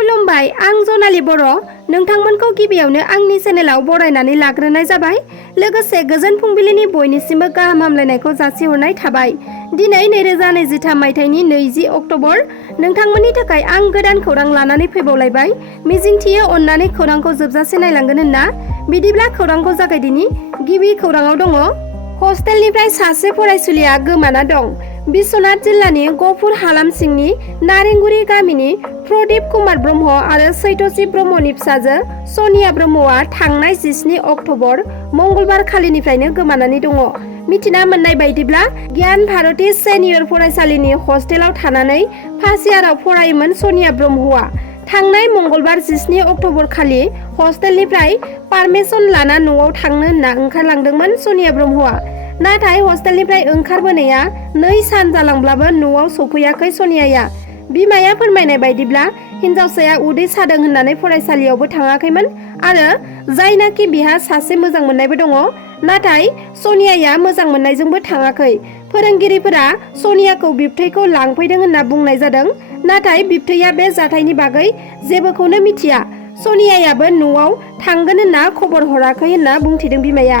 खुलुमबाय आं जनालि बर' नोंथांमोनखौ गिबियावनो आंनि चेनेलाव बरायनानै लाग्रोनाय जाबाय। लोगोसे गोजोन फुंबिलिनि बयनिसिमबो गाहाम हामलायनायखौ जासिहरनाय थाबाय। दिनै 2023 मायथाइनि 20 अक्ट'बर नोंथांमोननि थाखाय आं गोदान खौरां लानानै फैबावलायबाय। मिजिंथियो अननानै खौरांखौ जोबजासे नायलांगोन होनना। बिदिब्ला खौरांखौ जागायदिनि। गिबि खौराङाव दङ हस्टेलनिफ्राय सासे फरायसुलिया गोमाना दं। बिश्वनाथ जिल्लानि गफुर हालाम सिंनि नारेंगुरी गामिनि प्रदीप कुमार ब्रह्म आरो सैथसि ब्रह्मनि फिसाजो सनिया ब्रह्मआ थांनाय 17 अक्ट'बर मंगलबार खालिनिफ्रायनो गोमानानै दङ। मिथिना मोननाय बायदिब्ला गियान भारती सेनियर फरायसालिनि हस्टेलाव थानानै फासियाराव फरायोमोन सनिया ब्रह्मआ। थांनाय मंगलबार 17 अक्ट'बर खालि हस्टेलनिफ्राय पारमिसन लाना न'आव थांनो होनना ओंखारलांदोंमोन सनिया ब्रह्मआ। नाथाय हस्टेलनिफ्राय ओंखारबोनाया 2 सान जालांब्लाबो न'आव सफैयाखै सनियाया। बिमाया फोरमायनाय बायदिब्ला हिन्जावसाया उदै सादों होननानै फरायसालियावबो थाङाखैमोन आरो जायनाखि बिहा सासे मोजां मोननायबो दङ। नाथाय सनियाया मोजां मोननायजोंबो थाङाखै। फोरोंगिरिफोरा सनियाखौ बिबथैखौ लांफैदों होनना बुंनाय जादों। नाथाय बिबथैया बे जाथायनि बागै जेबोखौनो मिथिया। सनियायाबो न'आव थांगोन होनना खबर हराखै होनना बुंथिदों बिमाया।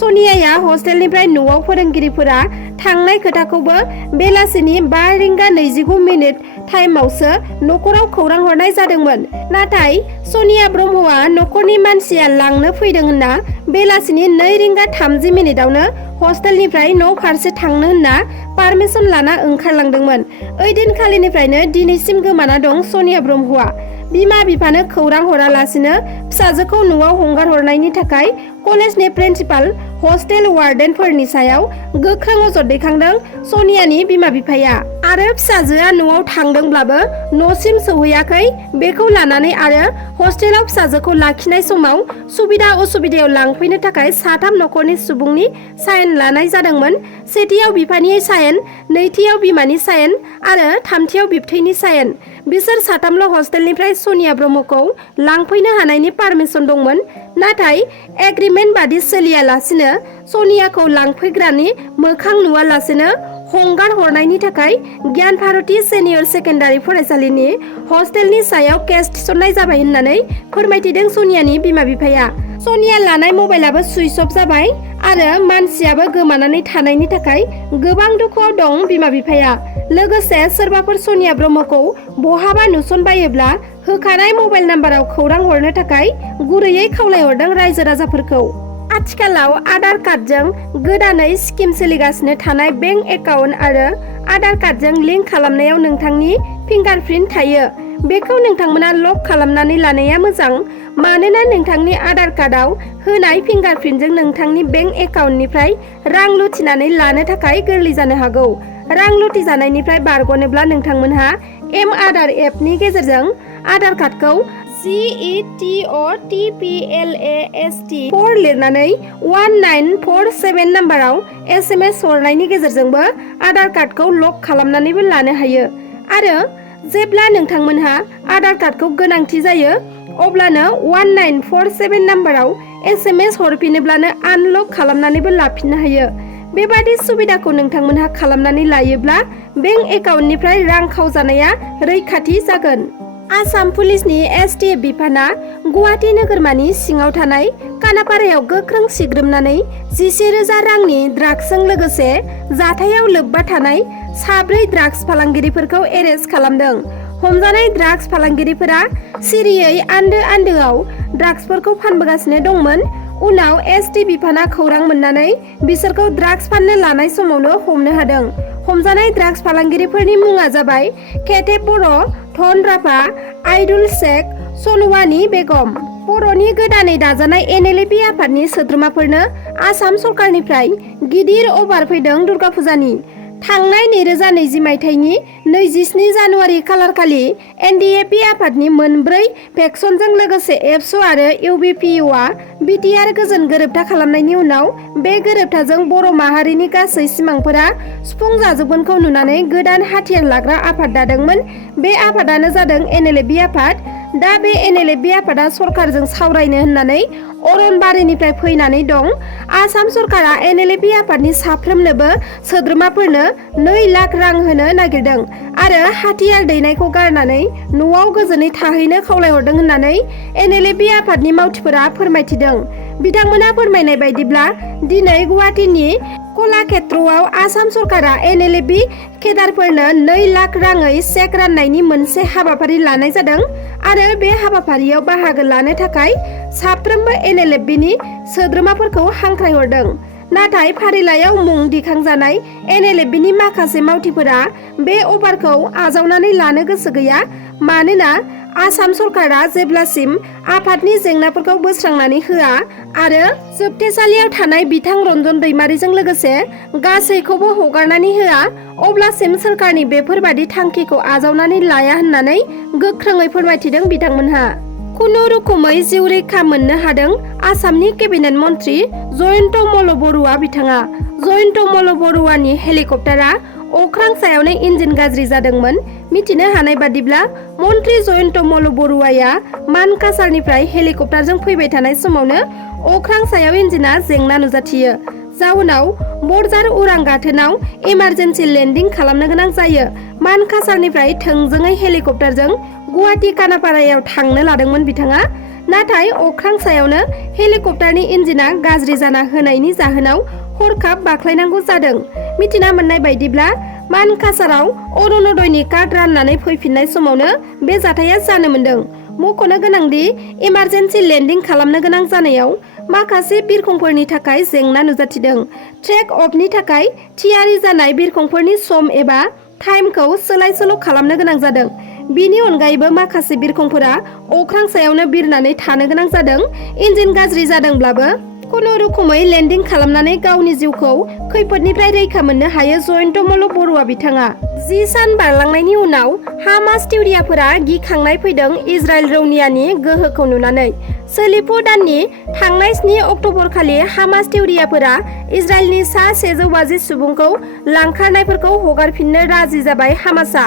सनियाया हस्टेलनिफ्राय न'आव फोरोंगिरिफोरा थांनाय खोथाखौबो बेलासिनि 5:29 टाइमावसो न'खराव खौरां हरनाय जादोंमोन। नाथाय सनिया ब्रह्मआ न'खरनि मानसिया लांनो फैदों होनना बेलासिनि 2:30 हस्टेलनिफ्राय न' फारसे थांनो होनना पारमिसन लाना ओंखारलांदोंमोन। ओइदिनखालिनिफ्रायनो दिनैसिम गोमाना दं सनिया ब्रह्मआ। बिमा बिफानो खौरां हरालासिनो फिसाजोखौ न'आव हंगार हरनायनि थाखाय कलेजनि प्रिन्सिपाल हस्टेल वार्डेनफोरनि सायाव गोख्रों अजद दैखांदों सनियानि बिमा बिफाया। आरो फिसाजोआ न'आव थांदोंब्लाबो न'सिम सौहैयाखै। बेखौ लानानै आरो हस्टेलाव फिसाजोखौ लाखिनाय समाव सुबिदा असुबिदायाव लांफैनो थाखाय 3 न'खरनि सुबुंनि साइन लानाय जादोंमोन। सेथियाव बिफानि साइन, नैथियाव बिमानि साइन आरो थामथियाव बिबथैनि साइन। बिसोर 3ल' हस्टेलनिफ्राय सनिया ब्रह्मखौ लांफैनो हानायनि पारमिसन दंमोन। नाथाय एग्रिमेन्ट बादि सोलियालासिनो सनियाखौ लांफैग्रानि मोखां नुवालासिनो हंगार हरनायनि थाखाय गियान भारती सेनियर सेकेन्डारि फरायसालिनि हस्टेलनि सायाव केस थिसननाय जाबाय होननानै फोरमायथिदों सनियानि बिमा बिफाया। सनिया लानाय मबाइलाबो सुइच अफ जाबाय आरो मानसियाबो गोमानानै थानायनि थाखाय गोबां दुखुआव दं बिमा बिफाया। लोगोसे सोरबाफोर सनिया ब्रह्मखौ बहाबा नुसनबायोब्ला होखानाय मबाइल नाम्बाराव खौरां हरनो थाखाय गुरैयै खावलायहरदों रायजो राजाफोरखौ। आथिखालाव आधार कार्डजों गोदानै स्किम सोलिगासिनो थानाय बेंक एकाउन्ट आरो आधार कार्डजों लिंक खालामनायाव नोंथांनि फिंगारप्रिन्ट थायो। बेखौ नोंथांमोना लक खालामनानै लानाया मोजां। मानोना नोंथांनि आधार कार्डआव होनाय फिंगारप्रिन्टजों नोंथांनि बेंक एकाउन्टनिफ्राय रां लुथिनानै लानो थाखाय गोरलै जानो हागौ। रां लुथिजानायनिफ्राय बारग'नोब्ला नोंथांमोनहा एम-आधार एपनि गेजेरजों आधार कार्डखौ GETOTPLAST4 लिरनानै 1947 नाम्बाराव SMS हरनायनि गेजेरजोंबो आधार कार्डखौ लक खालामनानैबो लानो हायो। आरो जेब्ला नोंथांमोनहा आधार कार्डखौ गोनांथि जायो अब्लानो 1947 नाम्बाराव SMS हरफिनोब्लानो आनलक खालामनानैबो लाफिननो हायो। बेबादि सुबिदाखौ नोंथांमोनहा खालामनानै लायोब्ला बेंक एकाउन्टनिफ्राय रां खावजानाया रैखाथि जागोन। आसाम पुलिसनि STF बिफाना गुवाहाटी नोगोरमानि सिङाव थानाय कानापारायाव गोख्रों सिग्रोमनानै 11,000 रांनि ड्राग्सजों लोगोसे जाथायाव लोब्बा थानाय 4 ड्राग्स फालांगिरिफोरखौ एरेस्ट खालामदों। हमजानाय ड्राग्स फालांगिरिफोरा सिरियै आन्दोआव ड्राग्सफोरखौ फानबोगासिनो दंमोन। उनाव ST बिफाना खौरां मोननानै बिसोरखौ ड्राग्स फाननो लानाय समावनो हमनो हादों। हमजानाय ड्राग्स फालांगिरिफोरनि मुङा जाबाय केटेब बर', धन राभा, आइदुल शेख, सनवानी बेगम। बर'नि गोदानै दाजानाय NLP आफादनि सोद्रोमाफोरनो आसाम सरकारनिफ्राय गिदिर अफार फैदों दुर्गा फुजानि। थांनाय 2020 मायथाइनि 27 जानुवारि खालारखालि NDAP आफादनि 4 फेक्सनजों लोगोसे एबसु आरो UBPUआ BTR गोजोन गोरोबथा खालामनायनि उनाव बे गोरोबथाजों बर' माहारिनि गासै सिमांफोरा सुफुंजाजोबगोनखौ नुनानै गोदान हाथियार लाग्रा आफाद दादोंमोन। बे आफादानो जादों NLP आफाद। दा बे NLFB आफादा सरकारजों सावरायनो होननानै अरनबारिनिफ्राय फैनानै दं। आसाम सरकारा NLFB आफादनि साफ्रोमनोबो सोद्रोमाफोरनो 2 लाख रां होनो नागिरदों आरो हाथियार दैनायखौ गारनानै न'आव गोजोनै थाहैनो खावलायहरदों होननानै NLFB आफादनि मावथिफोरा फोरमायथिदों। बिथांमोना फोरमायनाय बायदिब्ला दिनै गुवाहाटीनि कलाक्षेत्रआव आसाम सरकारा NLFB केडारफोरनो 2 लाख राङै चेक राननायनि मोनसे हाबाफारि लानाय जादों आरो बे हाबाफारियाव बाहागो लानो थाखाय साफ्रोमबो NLFBनि सोद्रोमाफोरखौ हांख्रायहरदों। नाथाय फारिलाइयाव मुं दिखांजानाय NLFBनि माखासे मावथिफोरा बे अफारखौ आजावनानै लानो गोसो गैया, मानोना आसाम सरकारा जेब्लासिम आफादनि जेंनाफोरखौ बोस्रांनानै होआ आरो जोबथेसालियाव थानाय बिथां रन्जन दैमारिजों लोगोसे गासैखौबो हगारनानै होआ, अब्लासिम सोरखारनि बेफोरबादि थांखिखौ आजावनानै लाया होननानै गोख्रोङै फोरमायथिदों बिथांमोनहा। खुनुरुखुमै जिउ रैखा मोननो हादों आसामनि केबिनेट मन्त्रि जयन्त मल्ल बरुवा बिथाङा। जयन्त मल्ल बरुवानि हेलिकप्टारा अख्रां सायावनो इन्जिन गाज्रि जादोंमोन। मिथिनो हानाय बादिब्ला मन्त्रि जयन्त मल्ल बरुवाया मानकासारनिफ्राय हेलिकप्टारजों फैबाय थानाय समावनो अख्रां सायाव इन्जिना जेंना नुजाथियो। जाउनाव बरजार उरां गाथोनाव इमार्जेन्सि लेन्डिं खालामनो गोनां जायो। मानकासारनिफ्राय थोंजोङै हेलिकप्टारजों गुवाहाटी कानापारायाव थांनो लादोंमोन बिथाङा। नाथाय अख्रां सायावनो हेलिकप्टारनि इन्जिना गाज्रि जाना होनायनि जाहोनाव हरखाब बाख्लायनांगौ जादों। मिथिना मोननाय बायदिब्ला मानकासाराव अरुणोदयनि कार्ड राननानै फैफिननाय समावनो बे जाथाया जानो मोन्दों। मख'नो गोनांदि इमार्जेन्सि लेन्डिं खालामनो गोनां जानायाव माखासे बिरखंफोरनि थाखाय जेंना नुजाथिदों। ट्रेक अफनि थाखाय थियारि जानाय बिरखंफोरनि सम एबा टाइमखौ सोलाय सोल' खालामनो गोनां जादों। बिनि अनगायैबो माखासे बिरखंफोरा अख्रां सायावनो बिरनानै थानो गोनां जादों। इन्जिन गाज्रि जादोंब्लाबो खुनुरुखुमै लेन्डिं खालामनानै गावनि जिउखौ खैफोदनिफ्राय रैखा मोननो हायो जयन्त मल्ल बरुवा बिथाङा। 10 सान बारलांनायनि उनाव हामास टिउरियाफोरा गिखांनाय फैदों इजराइल रौनियानि गोहोखौ नुनानै। सोलिफु दाननि थांनाय 7 अक्ट'बरखालि हामास टिउरियाफोरा इजराइलनि सा 150 सुबुंखौ लांखारनायफोरखौ हगारफिननो राजि जाबाय हामासआ।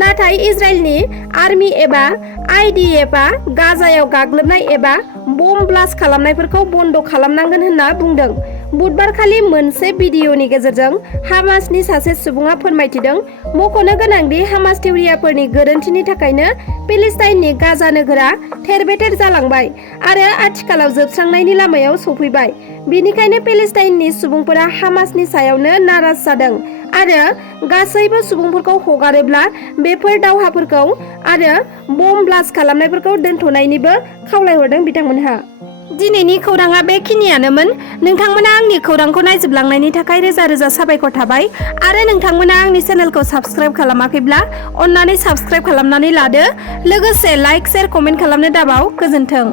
नाथाय इजराइलनि आर्मि एबा IDFआ गाजायाव गाग्लोबनाय एबा बम ब्लास्ट खालामनायफोरखौ बन्द' खालामनांगोन होनना बुंदों। बुधबारखालि मोनसे भिडिअ'नि गेजेरजों हामासनि सासे सुबुङा फोरमायथिदों। मख'नो गोनांदि हामास टिउरियाफोरनि गोरोन्थिनि थाखायनो पेलेस्टाइननि गाजा नोगोरा थेर-बेथेर जालांबाय आरो आथिखालाव जोबस्रांनायनि लामायाव सफैबाय। बेनिखायनो पेलेस्टाइननि सुबुंफोरा हामासनि सायावनो नाराज जादों आरो गासैबो सुबुंफोरखौ हगारोब्ला बेफोर दावहाफोरखौ आरो बम ब्लास्ट खालामनायफोरखौ दोनथ'नायनिबो खावलायहरदों बिथांमोनहा। दिनैनि खौराङा बेखिनियानोमोन। नोंथांमोना आंनि खौरांखौ नायजोबलांनायनि थाखाय रोजा रोजा साबायखर थाबाय आरो नोंथांमोना आंनि चेनेलखौ साबस्क्राइब खालामाखैब्ला अन्नानै साबस्क्राइब खालामनानै लादो। लोगोसे लाइक, शेयार, कमेन्ट खालामनो दाबाव। गोजोन्थों।